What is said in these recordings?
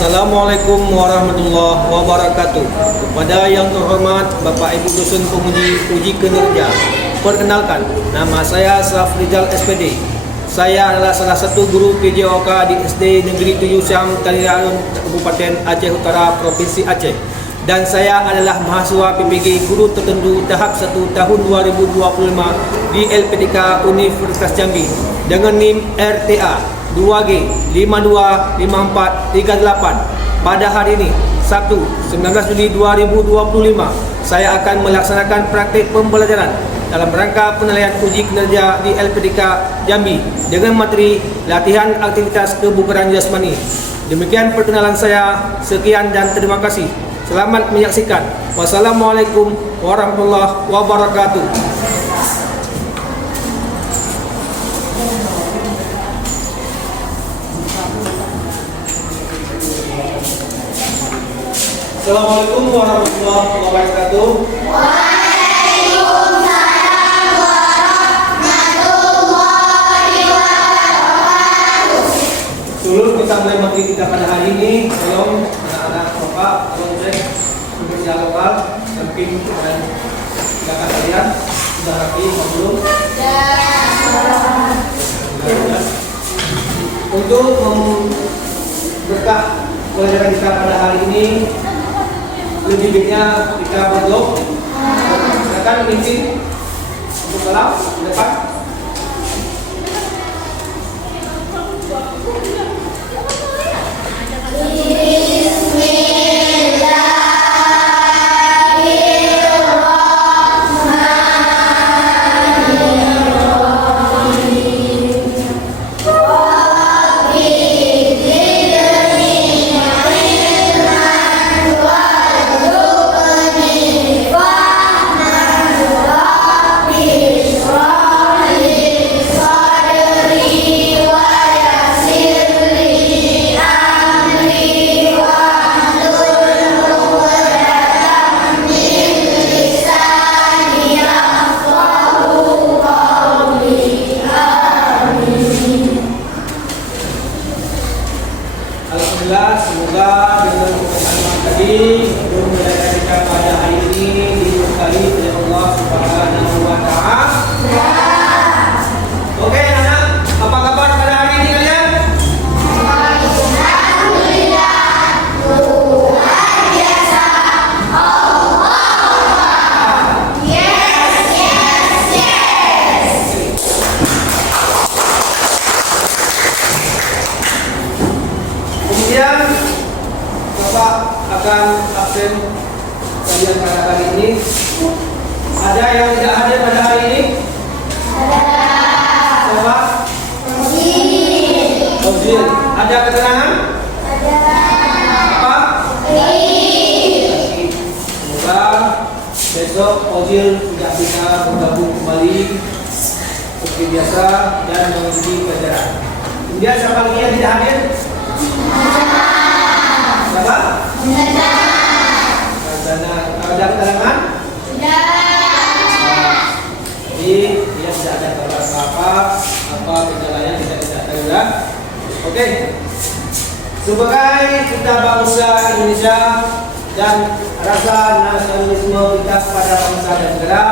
Assalamualaikum warahmatullahi wabarakatuh. Kepada yang terhormat Bapak Ibu dosen penguji uji kinerja, perkenalkan, nama saya Safrizal SPD. Saya adalah salah satu guru PJOK di SD Negeri 7 Siang Taliaun, Kabupaten Aceh Utara, Provinsi Aceh. Dan saya adalah mahasiswa PPG Guru Tertentu tahap 1 tahun 2025 di LPTK Universitas Jambi dengan NIM RTA 2G 525438. Pada hari ini, Sabtu 19 Juli 2025, saya akan melaksanakan praktik pembelajaran dalam rangka penilaian uji kinerja di LPTK Jambi dengan materi latihan aktivitas kebugaran jasmani. Demikian perkenalan saya. Sekian dan terima kasih. Selamat menyaksikan. Wassalamualaikum warahmatullahi wabarakatuh. Assalamualaikum warahmatullahi wabarakatuh. Waalaikumsalam warahmatullahi wabarakatuh. Sebelum kita mulai materi kita pada hari ini, tolong anak-anak Bapak tolong cek pekerja lokal, samping dan belakang kalian sudah rapi belum? Untuk memberkah pelajaran kita pada hari ini, lebih baiknya kita berdoa. Silakan mengisi untuk kelas depan. Semoga dengan perkataan tadi pembelajaran kita pada hari ini diberkahi oleh Allah Subhanahu wa Ta'ala. Oke, anak, apa kabar pada hari ini kalian? Alhamdulillah, luar biasa. Allah. Yes, yes, yes. Kemudian Bapak akan absen kalian pada hari ini. Ada yang tidak hadir pada hari ini? Siapa? Ozil. Ada keterangan? Apa? Semoga besok Ozil tidak bisa bergabung kembali seperti biasa dan mengikuti pelajaran. Kemudian siapa lagi yang tidak hadir? Siapa? Sana. Ada keterangan? Jadi dia tidak ada apa-apa, gejalanya tidak tahu ya. Oke. Sebagai kita bangsa Indonesia dan rasa nasionalisme kita pada bangsa dan negara,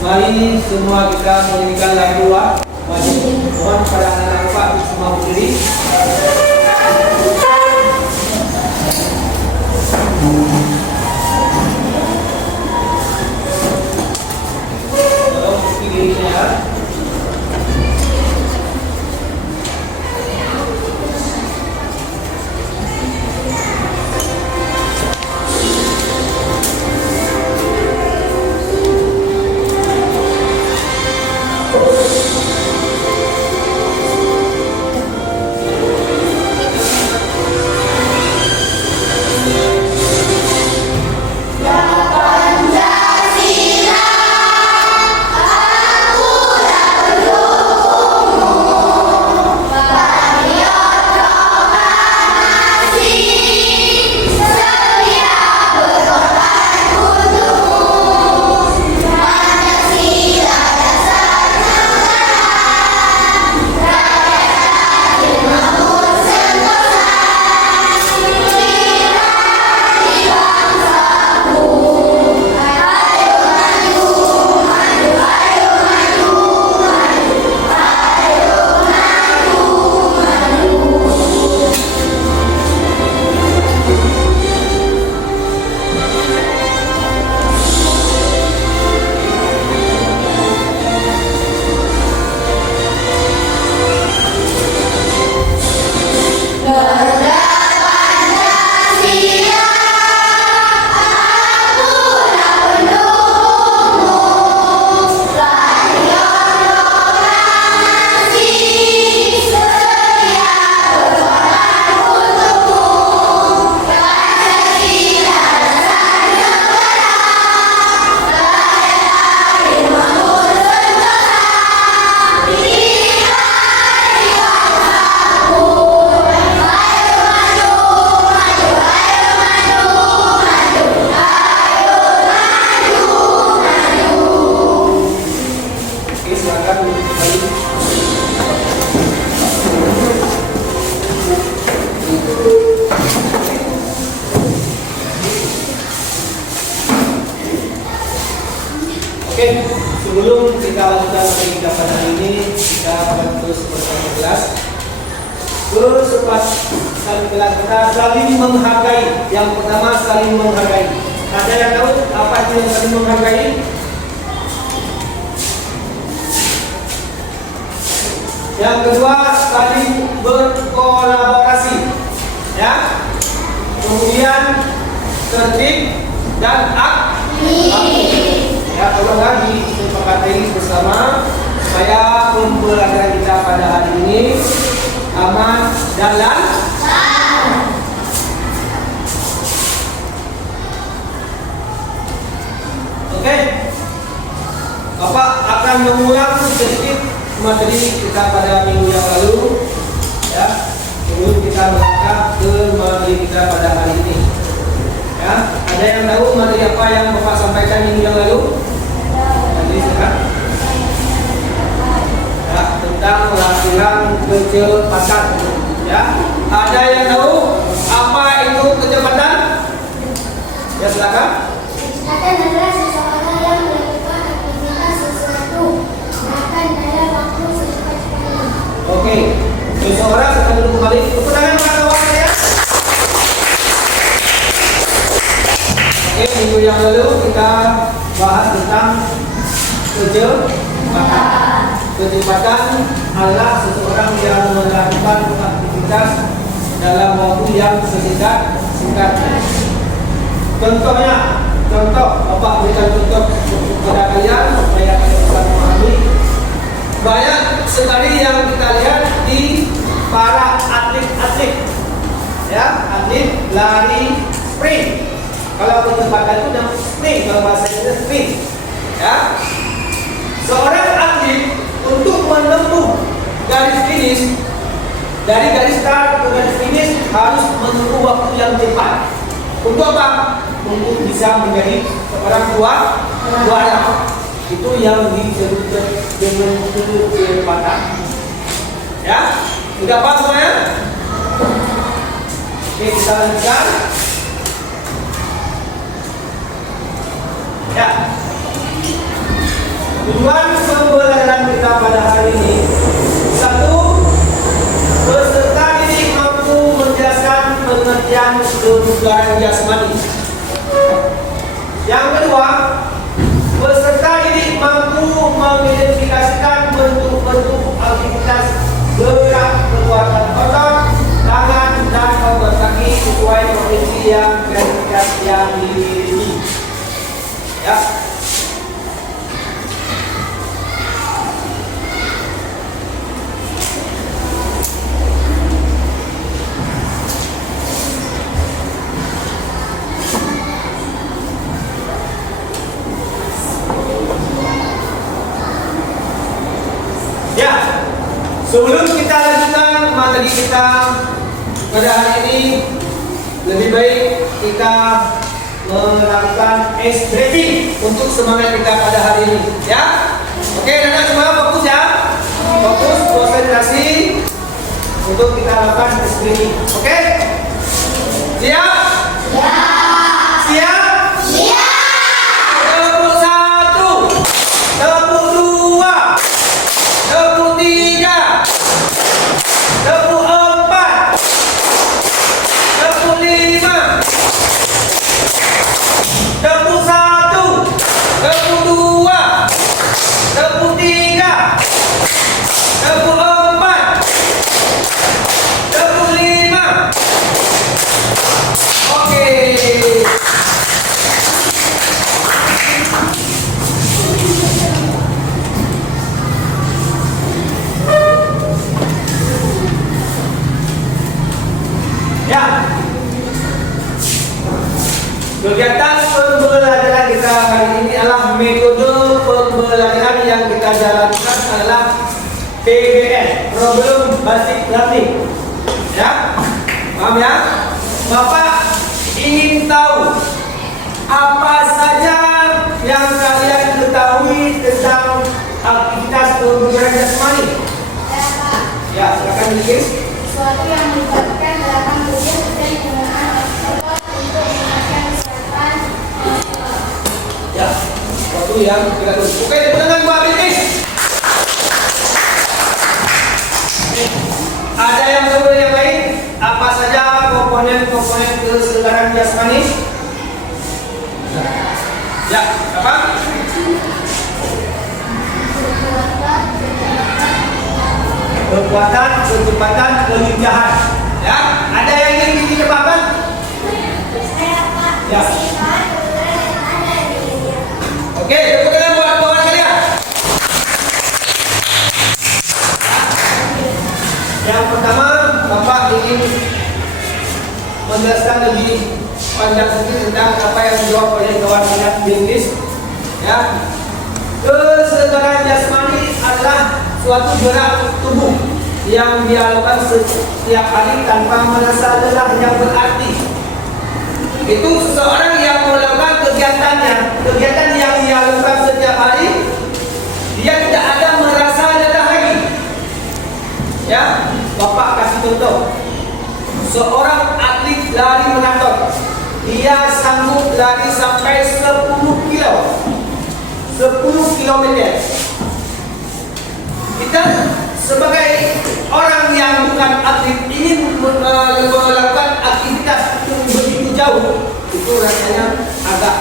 mari semua kita menyanyikan lagu doa. Mohon pada anak-anak Bapak semua berdiri. pada hari ini kita akan terus bersama kelas. Saling kelas kita saling menghargai. Yang pertama saling menghargai. Ada yang tahu apa itu yang saling menghargai? Yang kedua saling berkolaborasi. Ya. Kemudian tertib dan aktif. Ya, ulang lagi sepakati bersama saya pembelajaran kita pada hari ini aman dan lancar. Oke. Bapak akan mengulang sedikit materi kita pada minggu yang lalu. Ya. Sebelum kita melangkah ke materi kita pada hari ini. Ya, ada yang tahu materi apa yang Bapak sampaikan minggu yang lalu? Materi sekarang? Ya, tentang latihan kecepatan. Ya, ada yang tahu apa itu kecepatan? Ya, silakan. Kecepatan adalah seseorang yang melakukan aktivitas sesuatu bahkan dalam waktu secepat-cepatnya. Oke, seseorang akan duduk kembali. Tepuk tangan para kawan ya. Oke, minggu yang lalu kita bahas tentang kecepatan. Kecepatan adalah seseorang yang melakukan aktivitas dalam waktu yang singkat. Contoh, Bapak berikan contoh kepada kalian supaya kalian bisa memahami. Banyak sekali yang kita lihat di para atlet, ya, atlet lari sprint. Kalau kecepatan itu namanya sprint, kalau bahasa Inggris sprint. Ya, seorang atlet untuk menempuh garis finish dari garis start ke garis finish harus menempuh waktu yang cepat. Untuk apa? Untuk bisa menjadi seorang juara. Itu yang disebut dengan kecepatan. Ya, sudah paham semuanya? Oke, kita lanjutkan. Ya, tujuan pembelajaran kita pada hari ini, satu, peserta didik mampu menjelaskan pengertian kebugaran jasmani. Yang kedua, peserta didik mampu mengidentifikasikan bentuk-bentuk aktivitas gerak kekuatan otot, tangan, dan otot kaki sesuai provinsi yang kreativitas yang dimiliki. Ya. Ya. Sebelum kita lanjutkan materi kita pada hari ini, lebih baik kita melakukan ice breathing untuk semangat kita pada hari ini, ya. Oke, anak semua fokus ya. Fokus, konsentrasi untuk kita lakukan ice breathing. Oke? Siap? Ya. Siap? Siap. Tepuk 1, tepuk 2, tepuk 3, tepuk 4, tepuk 5, tepuk 1, tepuk 2, tepuk 3, tepuk 4, tepuk 5. Oke. Ya. Kegiatan pembelajaran kita hari ini adalah metode pembelajaran yang kita jalankan adalah PBL, Problem Basic Learning. Ya, paham ya? Bapak ingin tahu apa saja yang kalian ketahui tentang aktivitas pembelajaran jasmani? Ya, silakan ditulis. Suatu yang melibatkan gerakan tubuh dan penggunaan otot untuk meningkatkan kesehatan. Ya, suatu yang kita tulis. Oke, dengan Mbak Bintis. Ada yang tahu yang lain? Apa saja komponen-komponen kesegaran jasmani? Ya, apa? Kekuatan, kecepatan, kelincahan. Ya, ada yang ingin ditebakkan? Ya. Oke, tepuk tangan buat kawan kalian. Yang pertama, Bapak ingin menjelaskan lebih panjang sedikit tentang apa yang dijawab oleh kawan kalian di Inggris. Ya, kesegaran jasmani adalah suatu gerak tubuh yang dilakukan setiap hari tanpa merasa lelah yang berarti. Itu seseorang yang melakukan kegiatan yang dia lakukan setiap hari, dia tidak ada merasa lelah lagi. Ya, Bapak kasih contoh. Seorang atlet lari maraton, dia sanggup lari sampai 10 kilometer. Kita sebagai orang yang bukan atlet ingin melakukan aktivitas yang begitu jauh, itu rasanya agak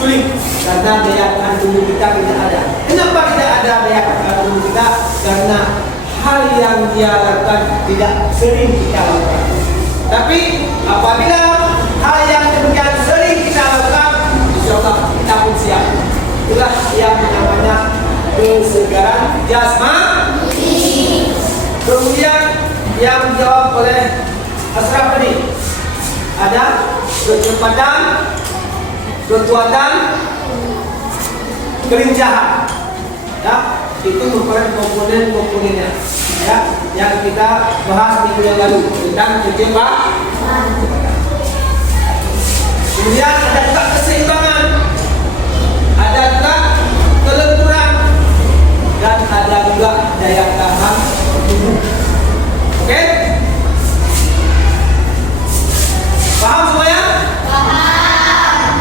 sulit karena daya tahan tubuh kita tidak ada. Kenapa tidak ada daya tahan tubuh kita? Karena hal yang dia lakukan tidak sering kita lakukan. Tapi apabila hal yang demikian sering kita lakukan, insya Allah kita pun siap. Itulah yang namanya kesegaran jasmani. Kemudian yang dijawab oleh Ashraf tadi ada kecepatan, kekuatan, kelincahan. Ya, itu merupakan komponen-komponennya. Ya, yang kita bahas minggu yang lalu tentang kecepatan. Kemudian ada juga keseimbangan, ada juga kelenturan, dan ada juga daya tahan tubuh. Oke? Paham semuanya? Paham.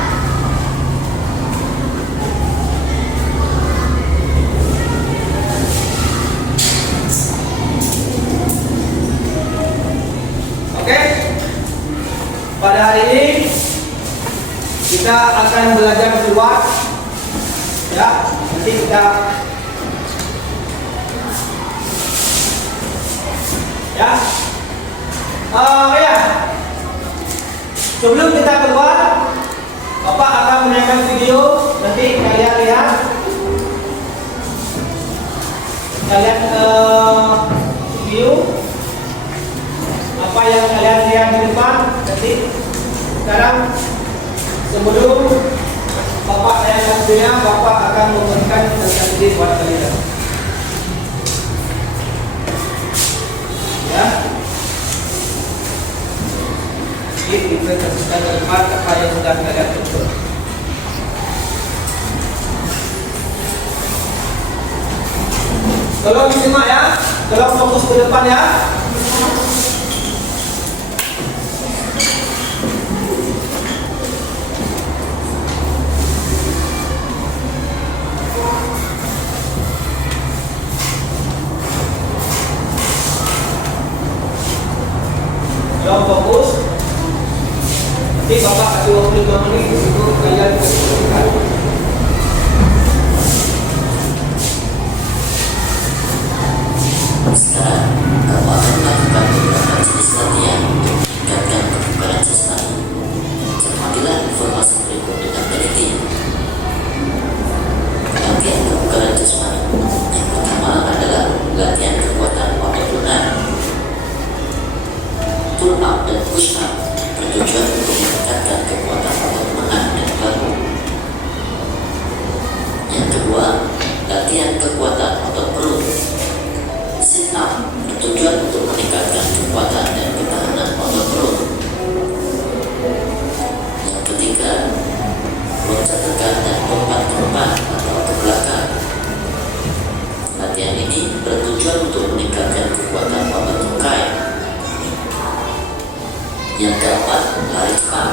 Oke? Pada hari ini kita akan belajar keluar. Ya, nanti kita ya. Ya. Sebelum kita keluar, Bapak akan menayangkan video. Nanti kalian lihat. Kalian video apa yang kalian lihat di depan. Nanti sekarang sebelum Bapak tayangkan videonya, Bapak akan memberikan presentasi buat kalian. Ya. Ini presentasikan ke depan apa yang sudah kalian tonton. Tolong disimak ya, tolong fokus ke depan ya. Tolong fokus. Nanti Bapak kasih waktu 5 menit untuk kalian mengerjakan. Sekarang, kamu akan melakukan beberapa jenis latihan untuk meningkatkan kebugaran jasmani. Cermatilah informasi berikut dengan teliti. Latihan kebugaran jasmani. Yang pertama adalah latihan kekuatan otot lengan. Pull up dan push up bertujuan untuk meningkatkan kekuatan otot lengan dan bahu. Yang kedua, latihan kekuatan otot perut. Sit up bertujuan untuk meningkatkan kekuatan dan ketahanan otot perut. Yang ketiga, loncat tegak dan lompat ke depan atau ke belakang. Latihan ini bertujuan untuk meningkatkan kekuatan otot tungkai. Yang keempat, lari cepat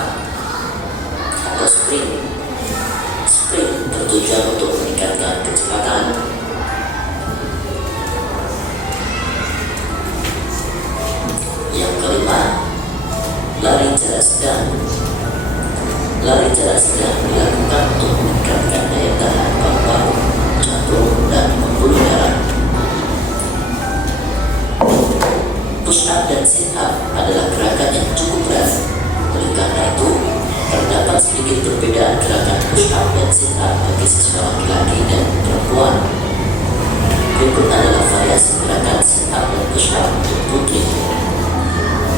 atau sprint. Sprint bertujuan untuk meningkatkan kecepatan. Yang kelima, lari jarak sedang. Lari jarak sedang dilakukan untuk meningkatkan daya tahan paru-paru, jantung, dan pembuluh darah. Push up dan sit up adalah gerakan yang cukup berat. Oleh karena itu, terdapat sedikit perbedaan gerakan push up dan sit up bagi siswa laki-laki dan perempuan. Berikut adalah variasi gerakan sit up dan push up untuk putri.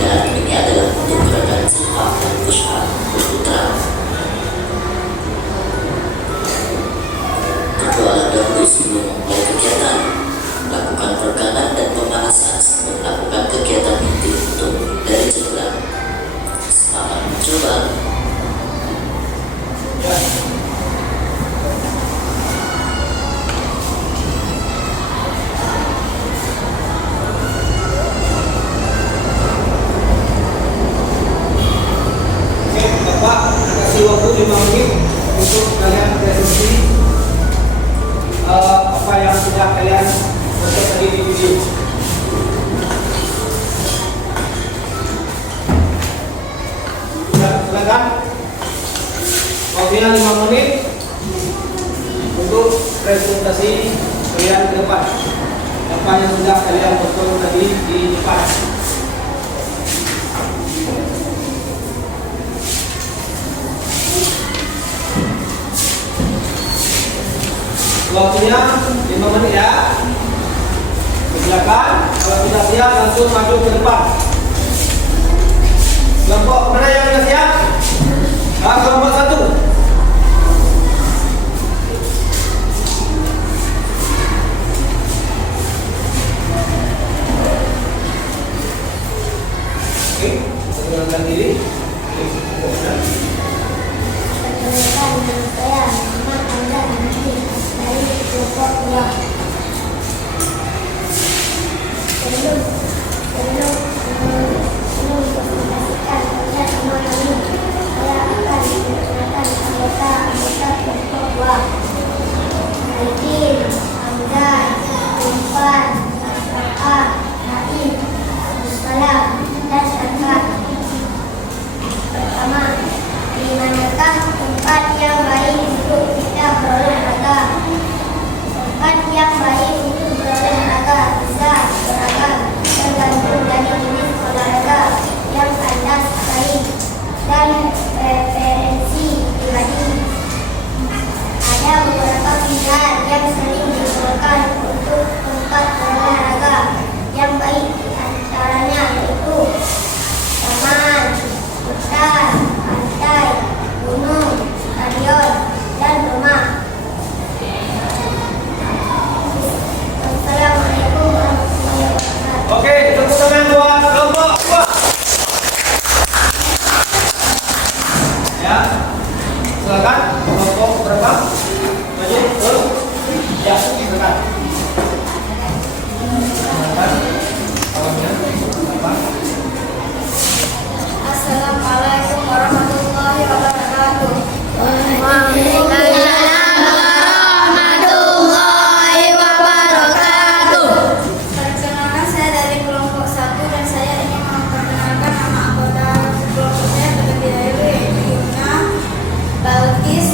Dan ini adalah untuk gerakan sit up dan push up untuk putra. Berdoalah dahulu sebelum memulai kegiatan. Lakukan peregangan dan pemanasan sebelum melakukan kegiatan inti untuk dari cedera. Selamat mencoba. Oke, Bapak kasih waktu 5 menit untuk kalian presentasi apa yang sudah kalian dapat tadi di video. Ya, silakan. Waktunya 5 menit untuk presentasi kalian ke depan. Apa yang sudah kalian tonton tadi di depan. Waktunya 5 menit ya. Silakan, kalau sudah siap langsung maju ke depan. Kelompok mana yang sudah siap? Kelompok 1. Oke, perkenalkan diri. Perkenalkan, nama saya Muhammad Hamdan Nabi dari kelompok 2. Sebelum mempresentasikan kerja sama kami, saya akan memperkenalkan anggota kelompok 2. Aidin, Hamdan, Umpan, Asfa'a, Naim, Abdussalam, dan Syarkat. Pertama, di manakah tempat yang baik untuk kita berolahraga? Tempat yang baik untuk berolahraga bisa beragam, tergantung dari jenis olahraga yang Anda sukai dan preferensi pribadi. Ada beberapa pilihan yang sering digunakan untuk tempat olahraga yang baik, di antaranya yaitu taman, hutan, pantai, gunung, stadion, dan rumah. Assalamualaikum warahmatullahi wabarakatuh. Oke, tepuk tangan buat kelompok 2. Ya, silakan kelompok berapa? Maju ke. Ya, silakan. Silakan. Assalamualaikum warahmatullahi wabarakatuh. Perkenalkan, saya dari kelompok 1 dan saya ingin memperkenalkan nama anggota kelompok saya terlebih dahulu, yaitu Yuna, Balkis,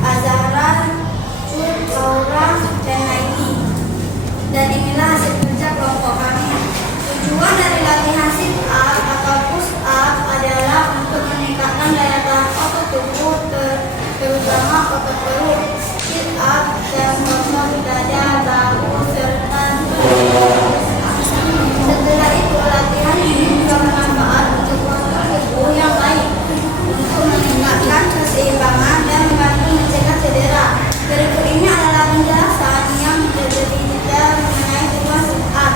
Azahra, Cut, Laura, dan Naini. Dan inilah hasil kerja kelompok kami. Tujuan dari latihan sit up atau push up adalah untuk meningkatkan daya tahan otot tubuh, terutama otot perut, sit up, dan otot dada, bahu, serta setelah itu latihan ini juga bermanfaat untuk otot tubuh yang baik, untuk meningkatkan keseimbangan dan membantu mencegah cedera. Berikut ini adalah penjelasan yang detail mengenai tujuan sit up.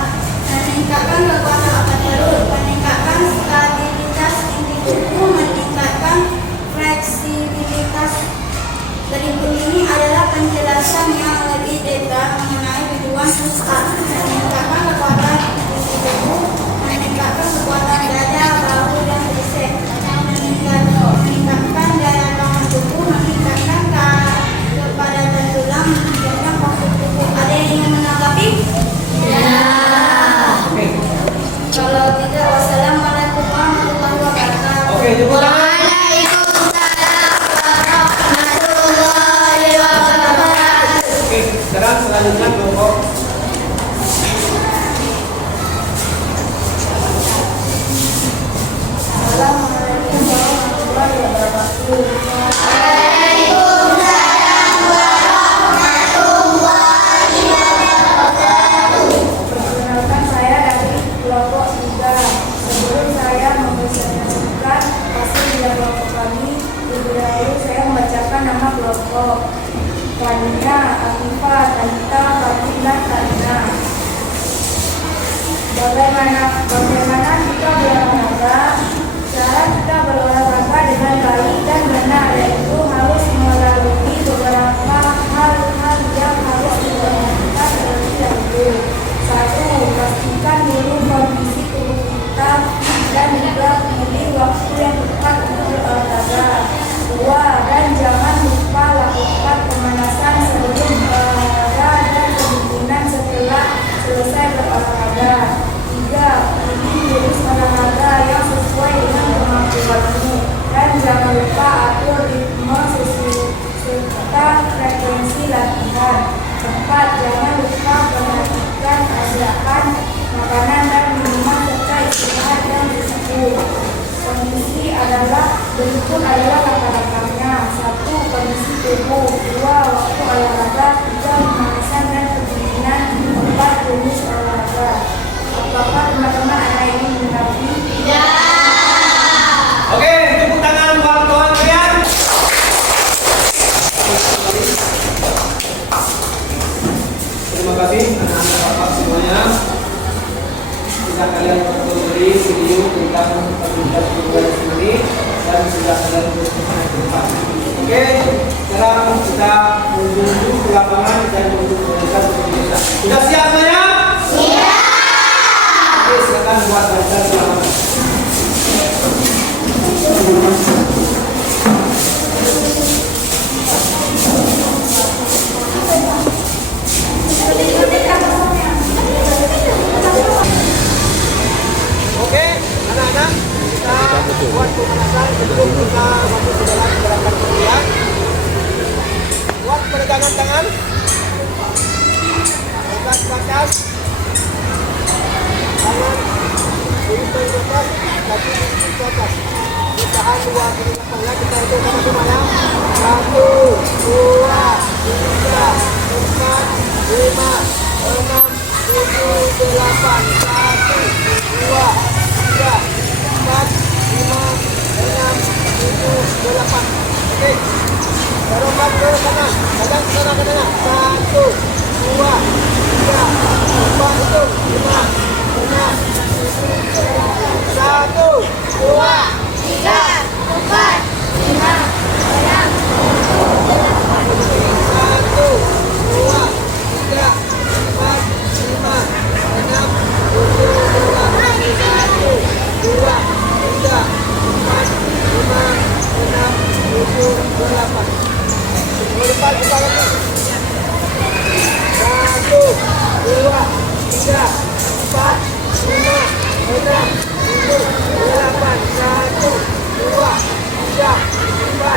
Meningkatkan kekuatan otot perut, meningkatkan stabilitas inti tubuh, meningkatkan fleksibilitas. Berikut ini adalah penjelasan yang lebih detail mengenai tujuan push up. Meningkatkan kekuatan inti tubuh, meningkatkan kekuatan dada, bahu, dan trisep. Meningkatkan daya tahan tubuh, meningkatkan kepadatan tulang, meningkatkan postur tubuh. Ada yang ingin menanggapi? Oke. Kalau tidak, wassalamualaikum tepuk tangan. Oke, sekarang selanjutnya kelompok Assalamualaikum warahmatullahi wabarakatuh. Perkenalkan, saya dari kelompok 3. Sebelum saya mempresentasikan hasil dari kelompok kami, terlebih dahulu saya membacakan nama kelompok. Tania, Afifah, Tanita, Fatimah, Tanina. Bagaimana kita berolahraga? Cara kita berolahraga dengan baik dan benar, yaitu harus melalui beberapa hal-hal yang harus dilakukan terlebih dahulu. 1. Pastikan dulu kondisi tubuh kita dan juga pilih waktu yang tepat untuk berolahraga. 2. Dan jangan lupa lakukan pemanasan sebelum berolahraga dan pendinginan setelah selesai berolahraga. 3. Pilih jenis olahraga yang sesuai dengan kemampuanmu dan jangan lupa atur ritme serta frekuensi latihan. 4. Jangan lupa perhatikan asupan makanan dan minuman serta istirahat yang cukup. Kondisi berikut adalah latar-latarnya. 1. Kondisi tubuh. 2. Waktu olahraga. 3. Pemanasan dan pendinginan. 4. Jenis olahraga. Apakah teman-teman ada yang ingin menanggapi? Oke, tepuk tangan buat kawan kalian. Terima kasih anak-anak bapak semuanya. Sudah kalian memberi video tentang aktivitas kegiatan ini dan sudah kalian bersemangat ke depan. Oke, sekarang kita menuju ke lapangan dan menuju ke pemirsa. Sudah siap semuanya? Siap. Oke, silakan buat baca di lapangan. Oke, anak-anak, kita buat pemanasan sebelum kita masuk ke dalam gerakan kemudian. Buat peregangan tangan, angkat ke atas, tangan diimpun ke atas, kaki diimpun ke atas. Tahan 2 kali lapang ya, kita hitung sama-sama ya. 1, 2, 3, 4, 5, 6, 7, 8, 1, 2, 3, 4, 5, 6, 7, 8. Oke, lompat ke kanan, kadang ke sana ke sana. 1, 2, 3, 4, itu 5, 6, 7, 1, 2, 3, 4, 5, 6, 1, 2, 3, 4, 5, 6, 7, 8, 1, 2, 3, 4, 5, 6, 7, 8. Depan kita lagi. 1, 2, 3, 4, 5, 6, 7, 8. 1, 2, 3, 4,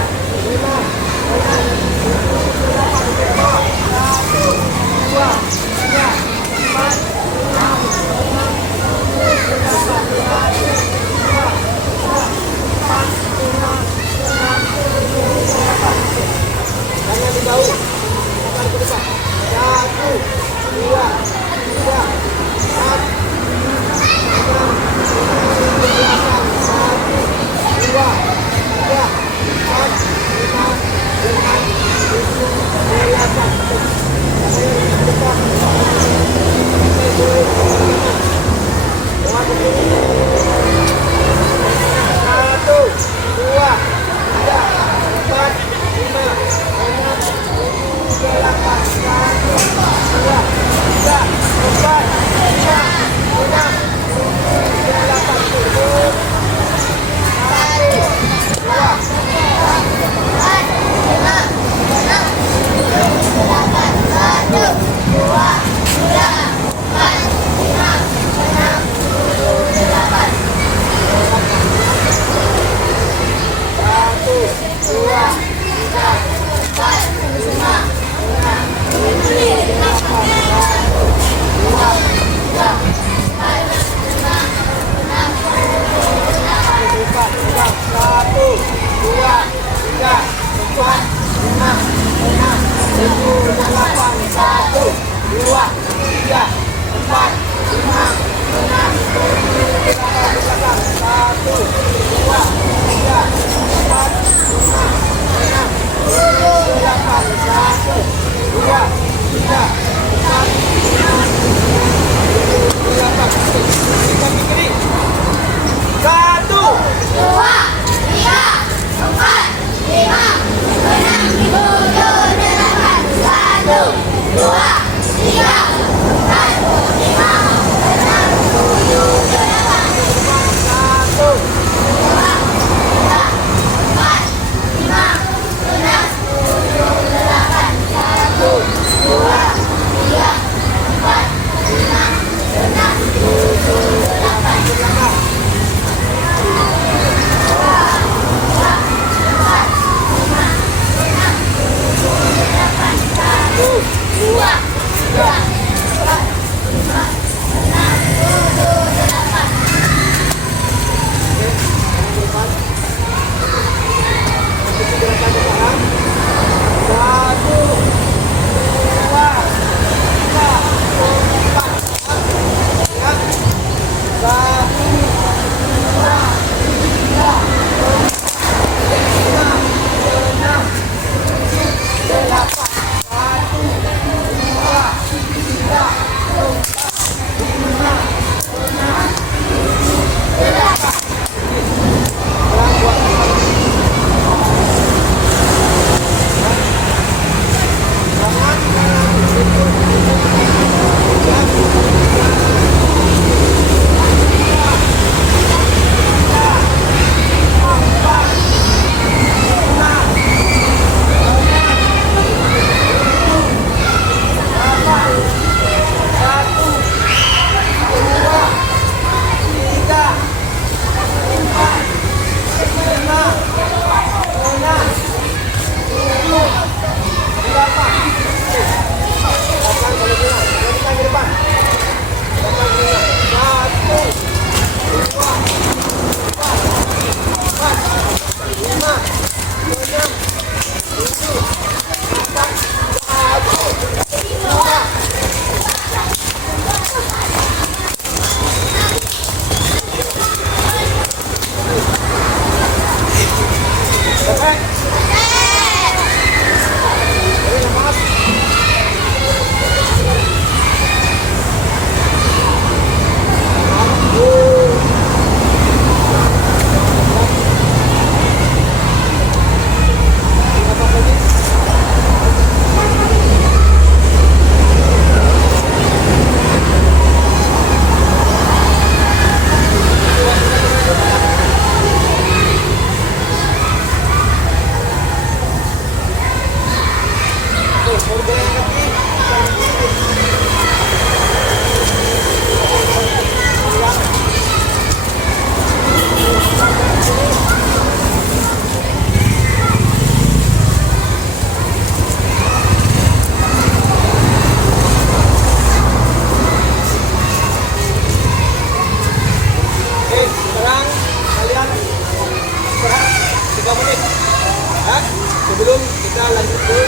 Sebelum kita lanjut ke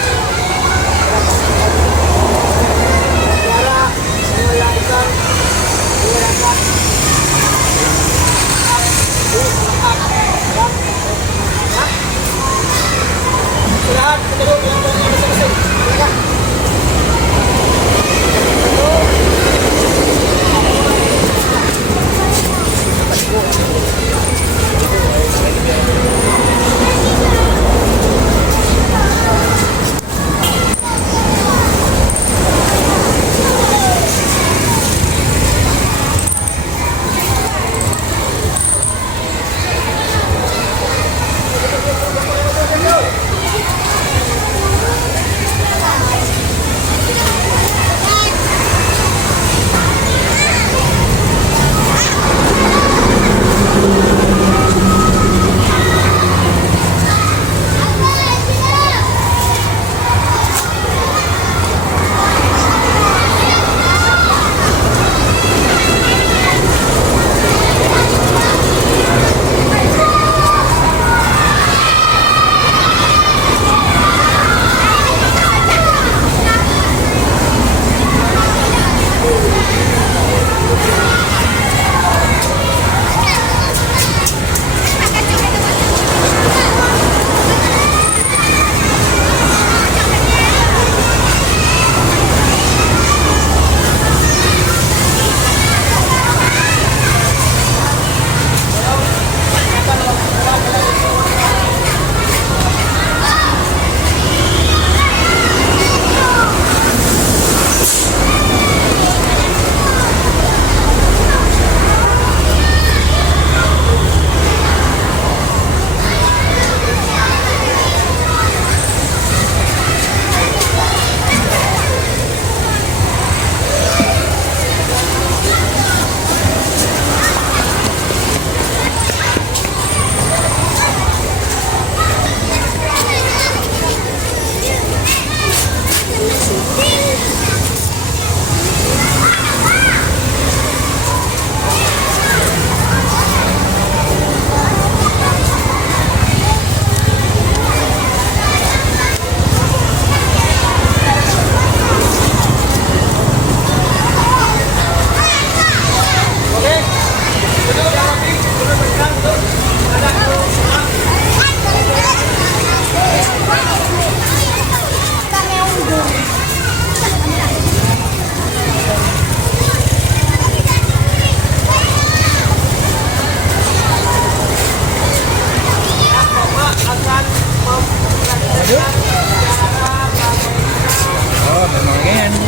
cara mengeluarkan istirahat menurut kelompoknya masing-masing. Silakan.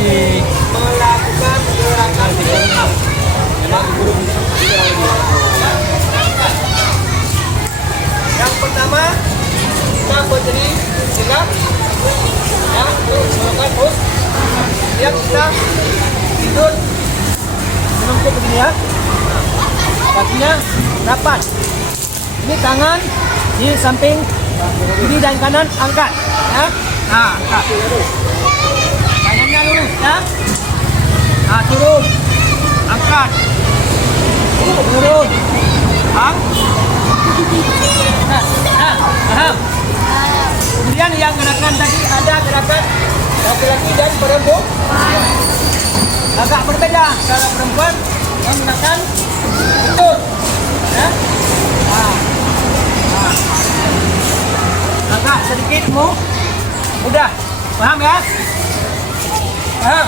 melakukan gerakan berenang. Memang guru yang pertama kita berdiri tegak, ya, melakukan pose. Kemudian kita tidur menunggu begini ya. Kakinya rapat. Ini tangan di samping kiri dan kanan angkat, ya. Nah, angkat. Tangannya lurus, ya. Nah, turun, angkat, turun, paham? Nah, paham. Kemudian yang gerakan tadi ada gerakan laki-laki dan perempuan. Agak berbeda. Kalau perempuan yang menggunakan betul, ya. Agak sedikit mudah, paham ya? Paham?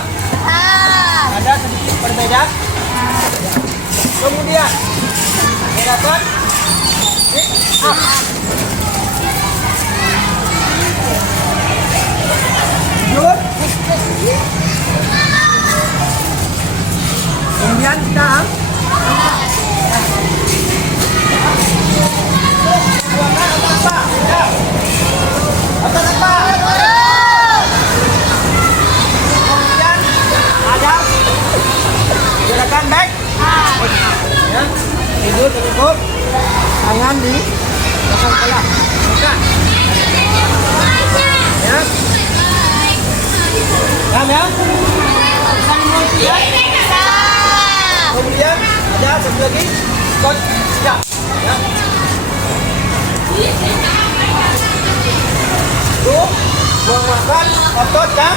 Ada sedikit berbeda. Kemudian gerakan sit up. Tidur. Kemudian kita gerakan back, ya, tidur terlungkup, tangan di belakang kepala, bukan, ya, paham ya? Bisa mengunci ya? Kemudian ada satu lagi, squat jump, ya. Itu menguatkan otot dan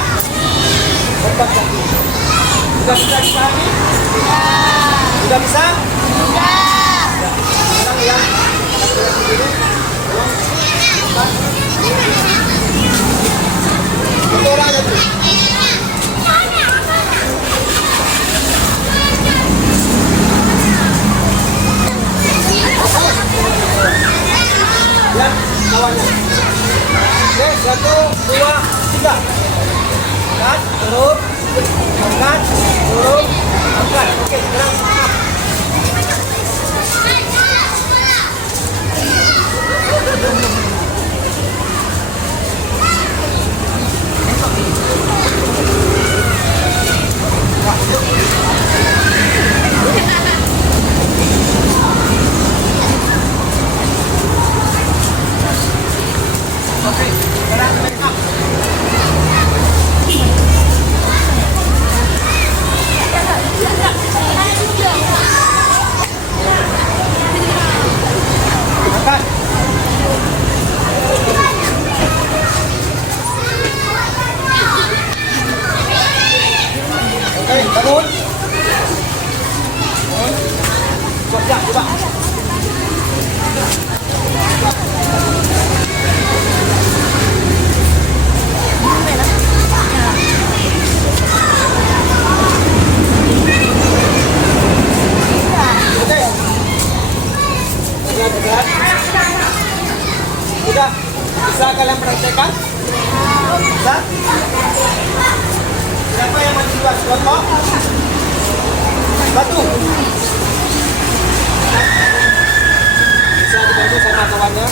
otot kaki. Sudah bisa dipahami? Sudah bisa? Sekarang ya. Satu orang aja dulu. Ya, kawannya. Oke, 1, 2, 3. Angkat, turun, angkat, turun, angkat. Oke, sekarang up. Oke, sekarang naik up. Angkat. Oke, bangun. Bangun. Coba. Sudah bisa kalian praktekkan? Bisa? Siapa yang mau buat contoh? Batu. Bisa dibantu sama kawannya.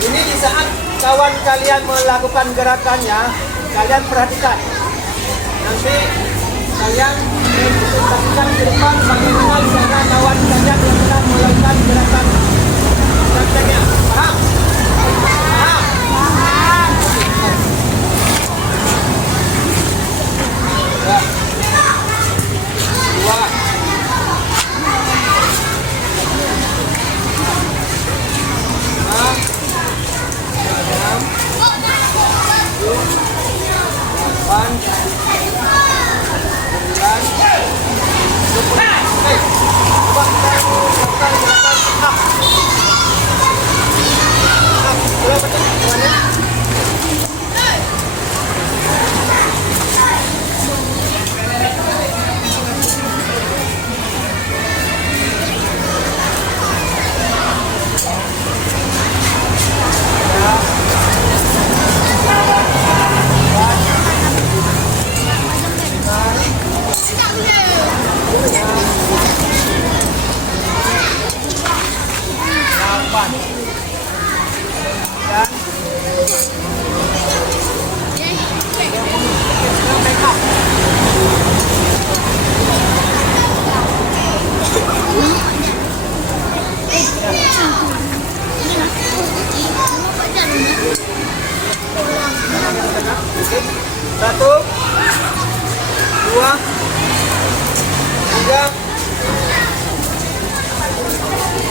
Ini di saat kawan kalian melakukan gerakannya, kalian perhatikan. Nanti kalian presentasikan ke depan bagaimana cara kawan kalian yang sedang melakukan gerakan prakteknya. Paham? Paham? Ya. 2. Coba kita lakukan gerakan 8. Dan make up. Satu, dua, tiga,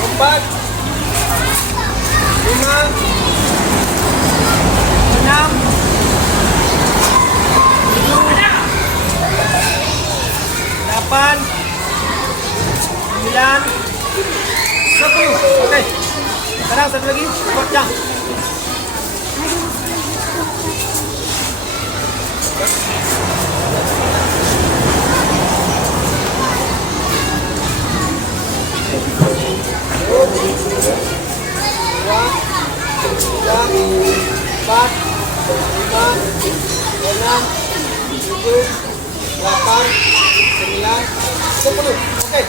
empat, lima, enam, tujuh, delapan, 9, 10. Oke. Sekarang satu lagi, pecah. Dua, tiga, 4, 5, 6, 7, 8, 9, 10. Oke.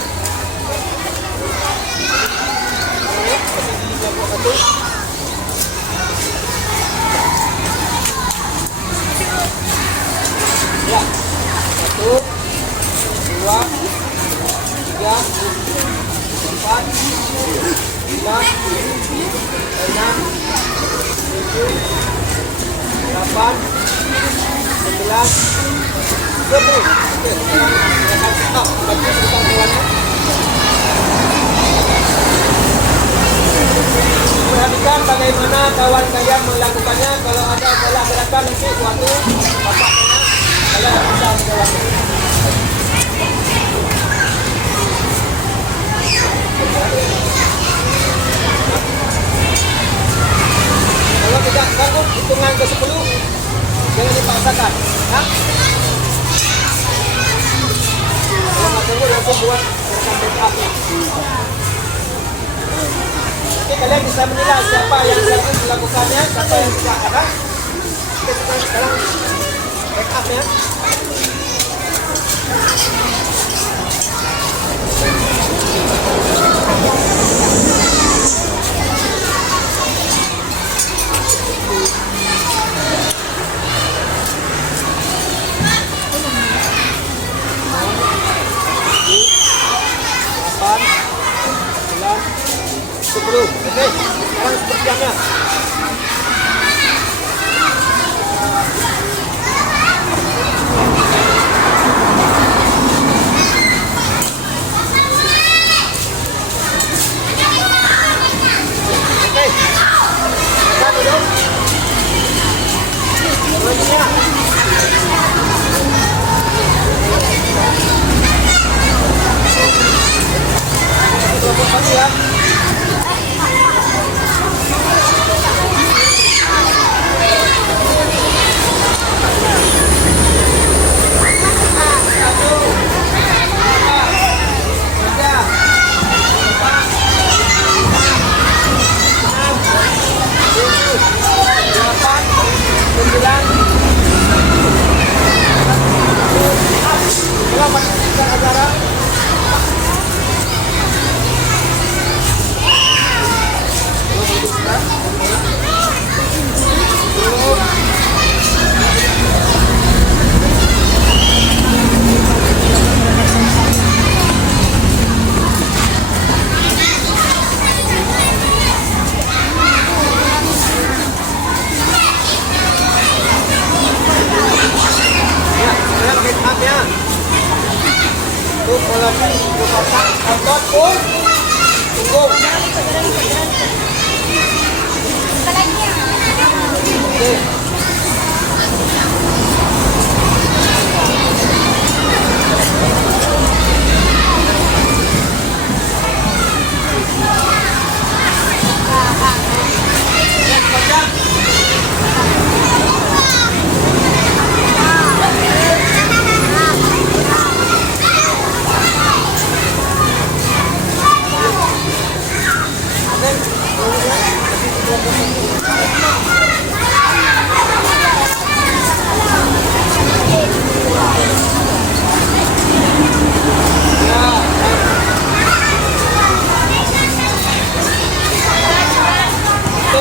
Ya, 1, 2, 3, 4, 5, 6, 7, 8, 9, 10. Oke, sekarang akan stop. Baca tentang hewannya. Perhatikan bagaimana kawan kalian melakukannya. Kalau ada salah gerakan nanti waktu bapak tanya, kalian bisa menjawabnya. Kalau tidak sanggup hitungan ke 10, jangan dipaksakan. Ya? Kalau nggak sanggup langsung buat gerakan backup. Oke, kalian bisa menilai siapa yang sanggup melakukannya, siapa yang tidak ada. Oke, sekarang backup ya. Oke, sekarang seperti jamnya. Oke, kita duduk. Selanjutnya. Satu ya.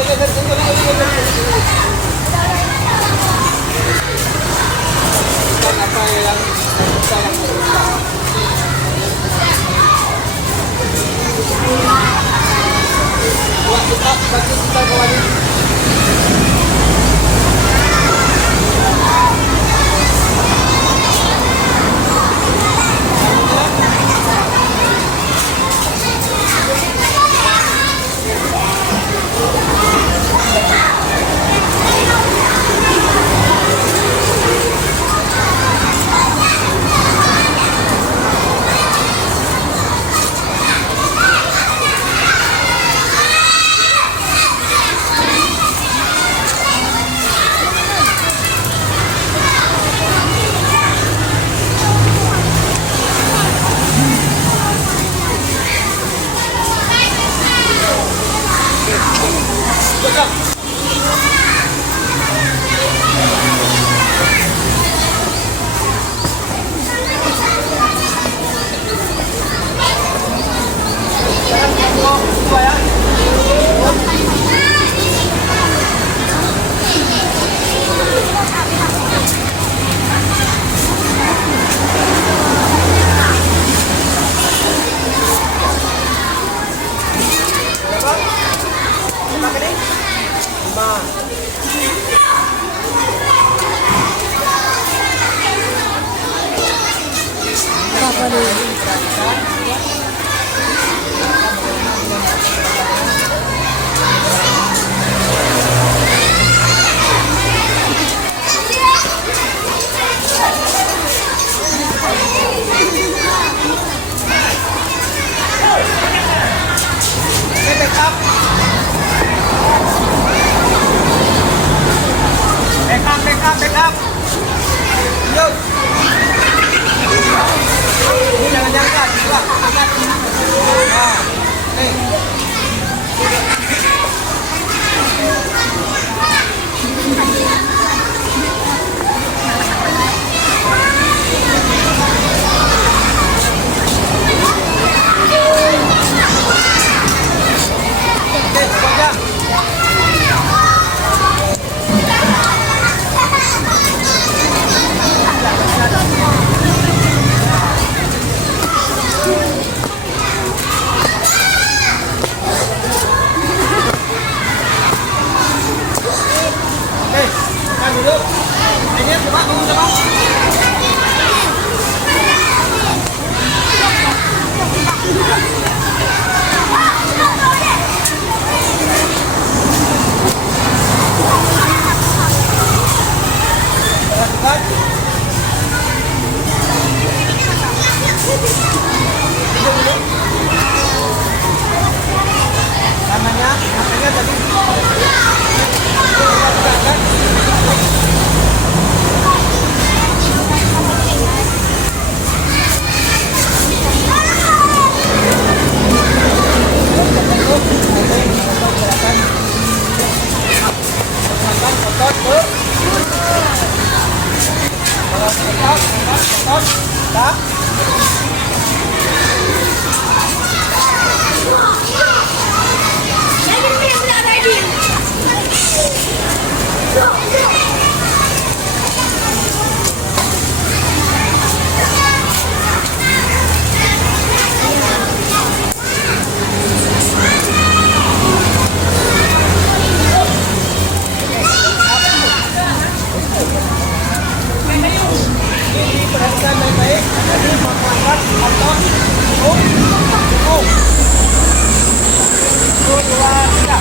Apa yang saya lakukan? Buat kita bagi kita kawan. Backup. Yo. Ini jangan diangkat, angkat. Nah, duduk. Ini coba tunggu coba. Namanya tadi. Perhatikan baik-baik, jadi mengangkat otot cukup 1, 2, 3.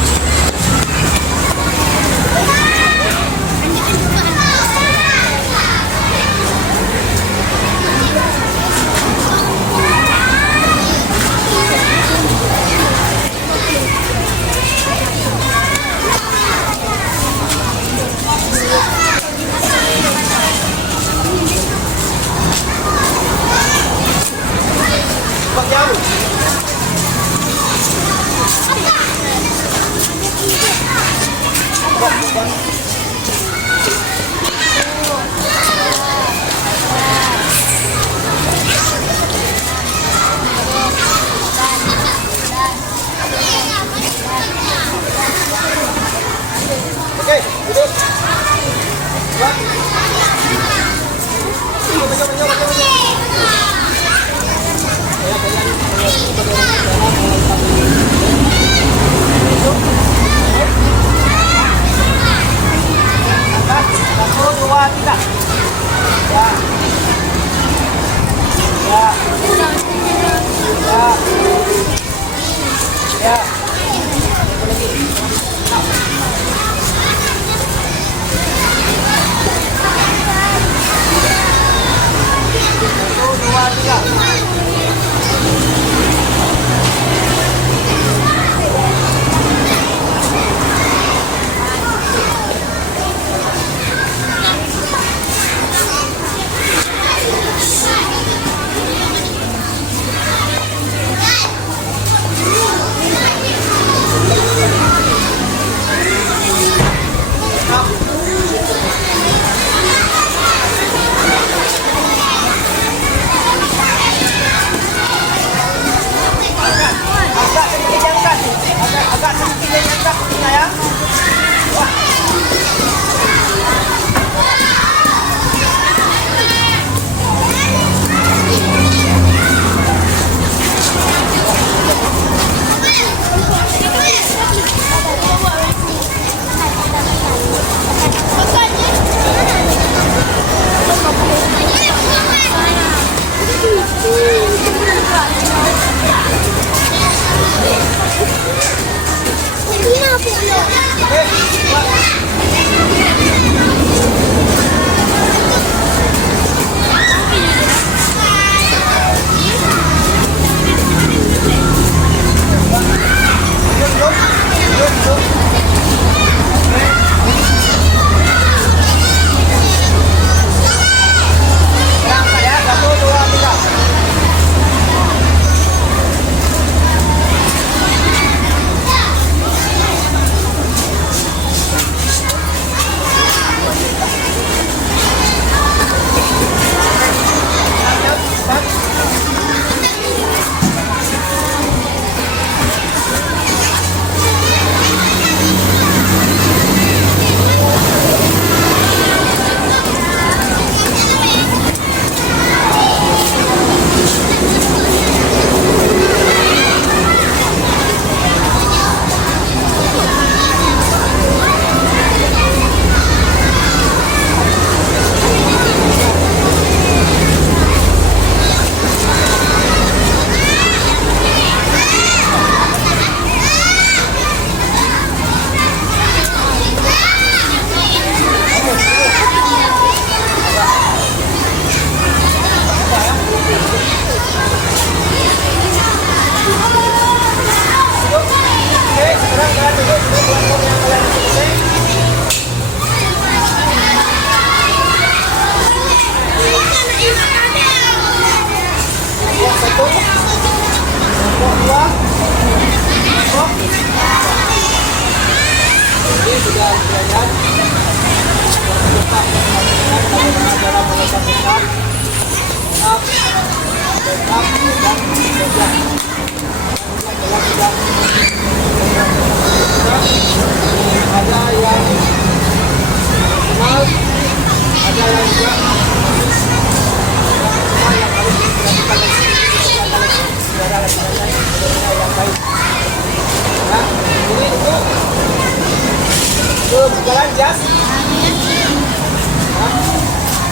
Jalan jas.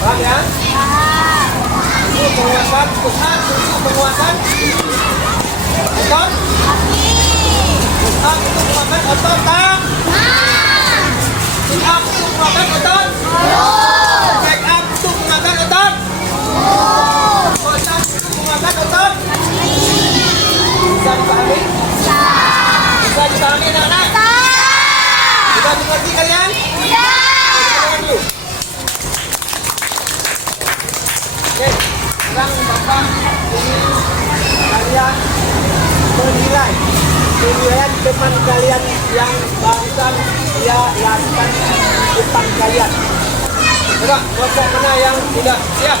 Paham ya? Ini penguasaan pusat, penguasaan otot. Pusat itu penguasaan otot, tak? Sit up itu penguasaan otot. Check up itu penguasaan otot. Pusat itu penguasaan otot. Bisa dipahami? Bisa dipahami anak-anak? Sudah mengerti kalian? Iya. Dulu. Oke, sekarang Bapak ingin kalian menilai penilaian teman kalian yang barusan dia lakukan depan kalian. Coba kelompok mana yang tidak siap?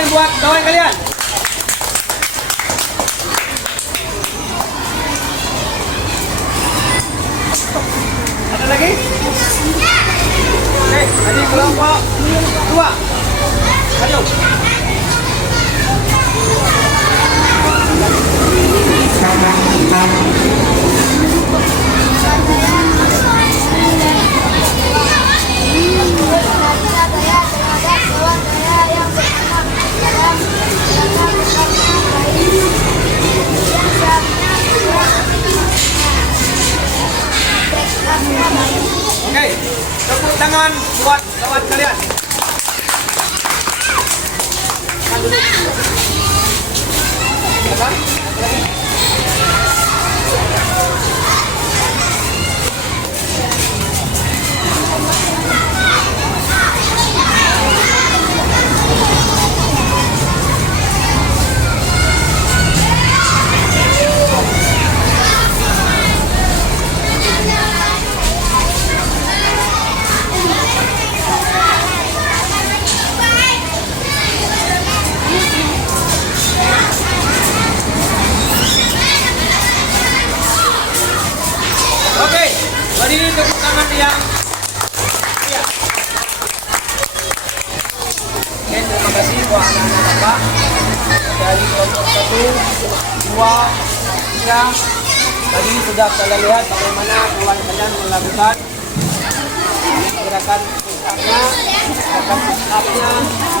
tangan buat kawan kalian. Ada lagi? Oke, tadi kelompok 2. Maju. Oke, tepuk tangan buat kawan kalian. Oke, beri tepuk tangan yang iya. Oke, terima kasih buat anak-anak Bapak dari kelompok 1, 2, 3. Tadi sudah kita lihat bagaimana kawan kalian melakukan gerakan push-up-nya, gerakan push-up-nya,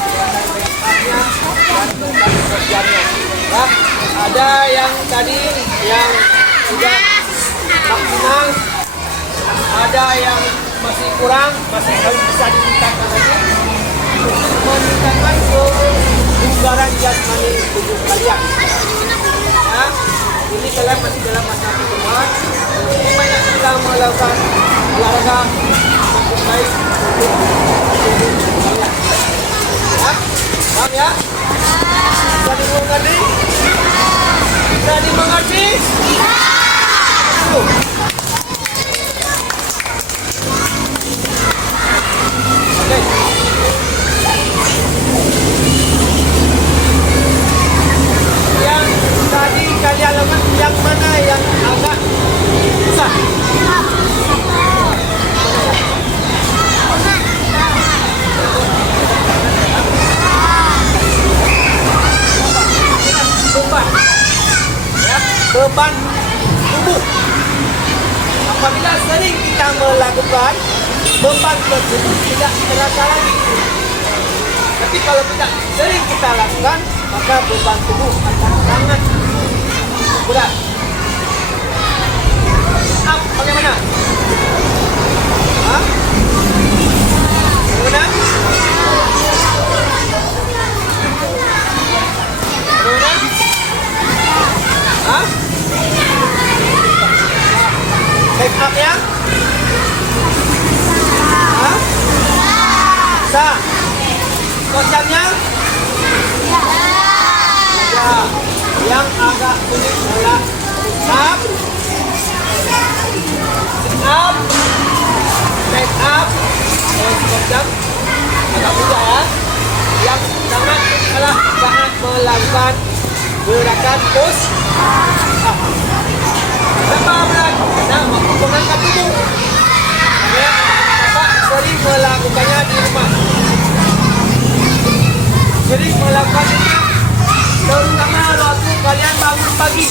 gerakan back-up-nya, dan gerakan squat-nya. Ya, ada yang tadi yang sudah maksimal, ada yang masih kurang, masih harus bisa ditingkatkan lagi untuk meningkatkan kebugaran jasmani tubuh kalian. Ya, ini kalian masih dalam masa pertumbuhan, ini banyak kita melakukan olahraga untuk baik untuk tubuh kalian. Ya, paham ya? Bisa dimengerti? Bisa dimengerti? Oke. Yang tadi kalian lakukan yang mana yang agak susah? Beban. Ya, beban tubuh. Apabila sering kita melakukan, beban tersebut tidak terasa lagi. Tapi kalau tidak sering kita lakukan, maka beban tubuh akan sangat berat. Up bagaimana? Hah? Bagaimana? Bagaimana? Hah? Back up ya? Hah? Bisa? Squat-nya? Ya. Yang agak sulit adalah push up, sit up, back up, dan squat agak mudah ya. Yang sangat adalah saat melakukan gerakan push up. Kenapa berat? Karena mampu mengangkat tubuh. Ya, Bapak sering melakukannya di rumah. Sering melakukannya terutama waktu kalian bangun pagi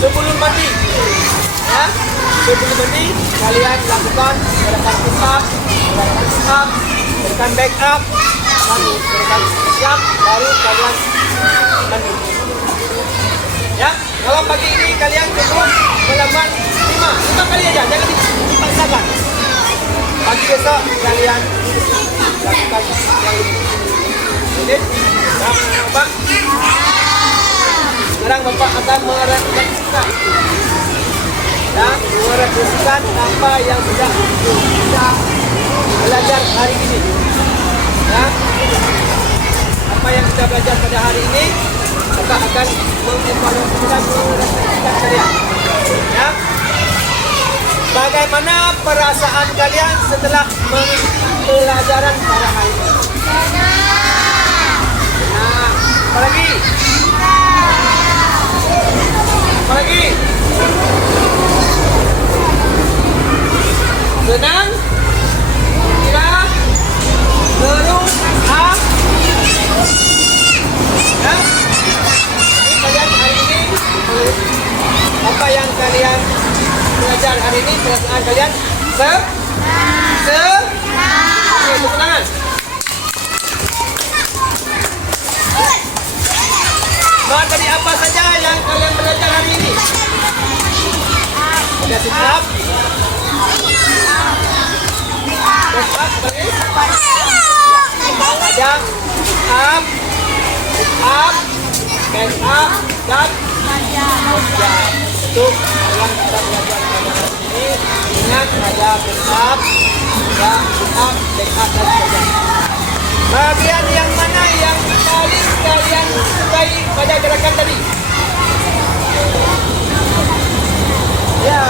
sebelum mandi. Ya, sebelum mandi kalian lakukan gerakan push up, gerakan sit up, gerakan back up, lalu gerakan push up, baru kalian mandi. Ya, kalau pagi ini kalian cukup melakukan 5 kali aja, jangan dipaksakan. Pagi besok kalian lakukan yang lebih. Oke, Bapak. Sekarang Bapak akan merefleksikan dan merefleksikan apa yang sudah kita belajar hari ini. Ya, apa yang kita belajar pada hari ini, Bapak akan mengevaluasikan merefleksikan kalian. Ya, bagaimana perasaan kalian setelah mengikuti pelajaran pada hari ini? Apa lagi? Apa lagi? Senang? Gembira? Terus? Ya? Ini kalian hari ini apa yang kalian belajar hari ini? Perasaan kalian? Oke, tepuk tangan. Tadi apa saja yang kalian belajar hari ini? Ada sit up, press up, ada up, press up, dan itu yang kita belajar hari ini. Ingat ada press up, dan sit up, back up, dan sebagainya. Bagian yang mana yang paling kalian sukai pada gerakan tadi? Ya,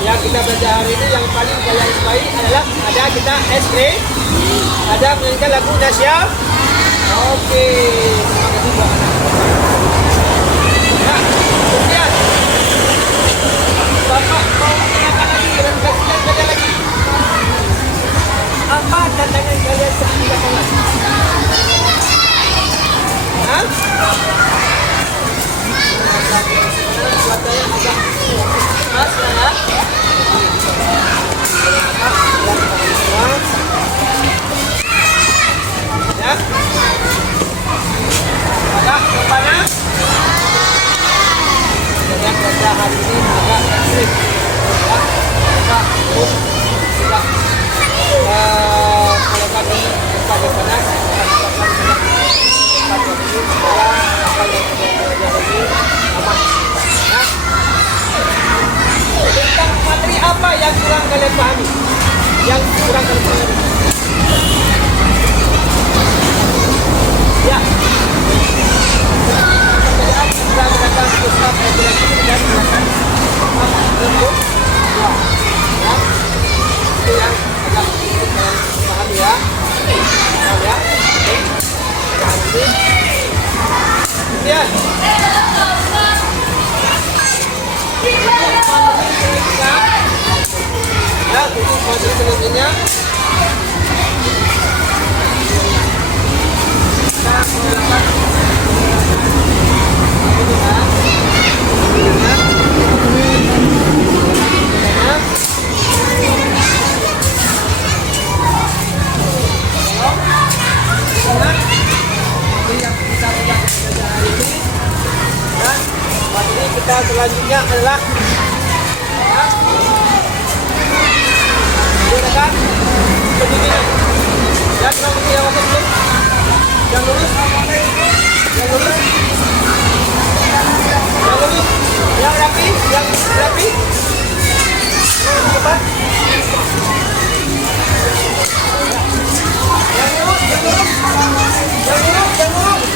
yang kita belajar hari ini yang paling kalian sukai adalah ada kita S3, ada menyanyikan lagu nasyid. Oke, terima kasih buat anak. Ya, kemudian Bapak mau menanyakan lagi, refleksikan saja lagi. Apa tantangan kalian sehingga kelas? Hah? Suatanya agak keras ya. Ya. Agak panas. Dan kerja hari ini agak ekstrim. Ya. Agak kalau kami pada panas tempat yang ini sekarang apa yang kita belajar ini aman ya. Tentang materi apa yang kurang kalian pahami, yang kurang kalian pahami ya. Pekerjaan kita menggunakan pusat regulasi dan menggunakan bentuk ya, itu yang agak sedikit paham ya. Paham ya? Oke. Paham ini. Kemudian ya, untuk materi selanjutnya kita menggunakan kita selanjutnya adalah menggunakan pendinginan. Dan kalau yang waktu belum, yang lurus, yang lurus, yang lurus, yang rapi, yang rapi, cepat, yang lurus, yang lurus, yang lurus, yang lurus.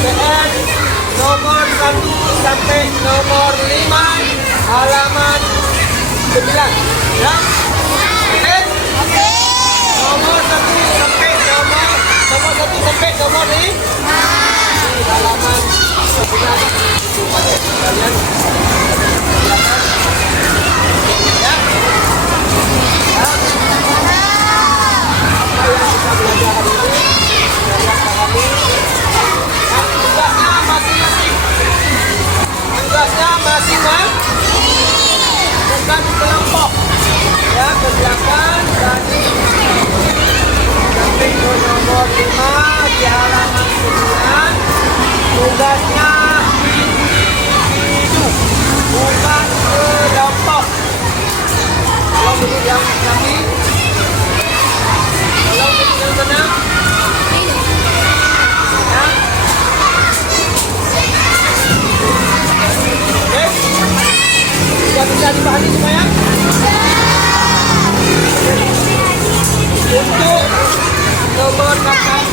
PN nomor 1 sampai nomor 5 halaman 9 ya. Oke. Nomor 1 sampai nomor 1 sampai nomor 5 di halaman 9 itu pada kalian silakan ya. Apa yang kita belajar hari ini kalian pahami. Tugasnya masing-masing. Tugasnya masing-masing. Bukan kelompok. Ya, kerjakan tadi sampai ke nomor 5 di halaman 9. Tugasnya individu, bukan kelompok. Kalau menurut yang kami, kalau menurut yang benar, ya. Oke, sudah bisa dipahami semuanya? Untuk keberkatan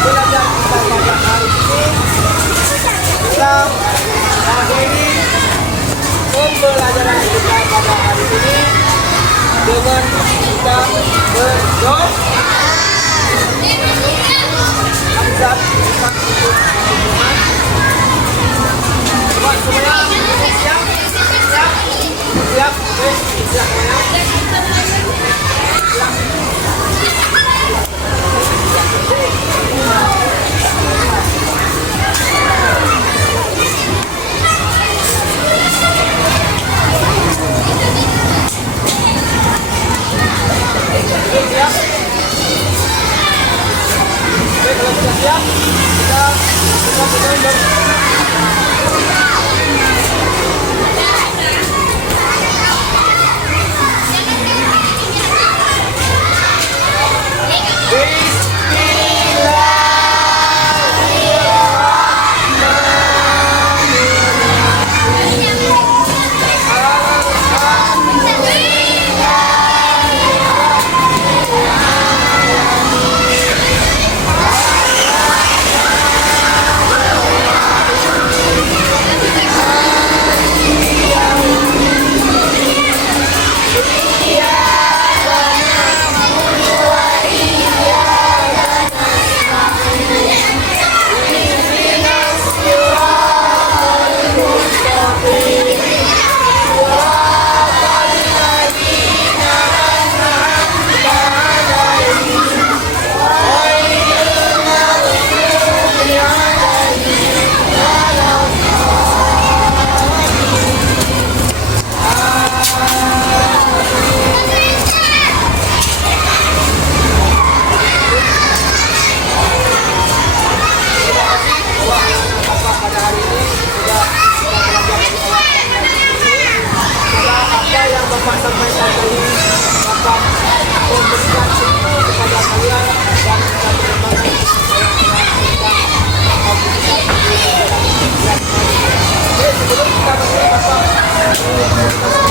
belajar kita pada hari ini, kita akhiri pembelajaran kita pada hari ini dengan kita berdoa. Hamzah kita untuk Tuhan. Coba semuanya siap? Siap? Siap? Oke, siap semuanya. Bapak sampaikan tadi, Bapak memberikan itu kepada kalian dan kita terima kasih sebelum kita berdoa Bapak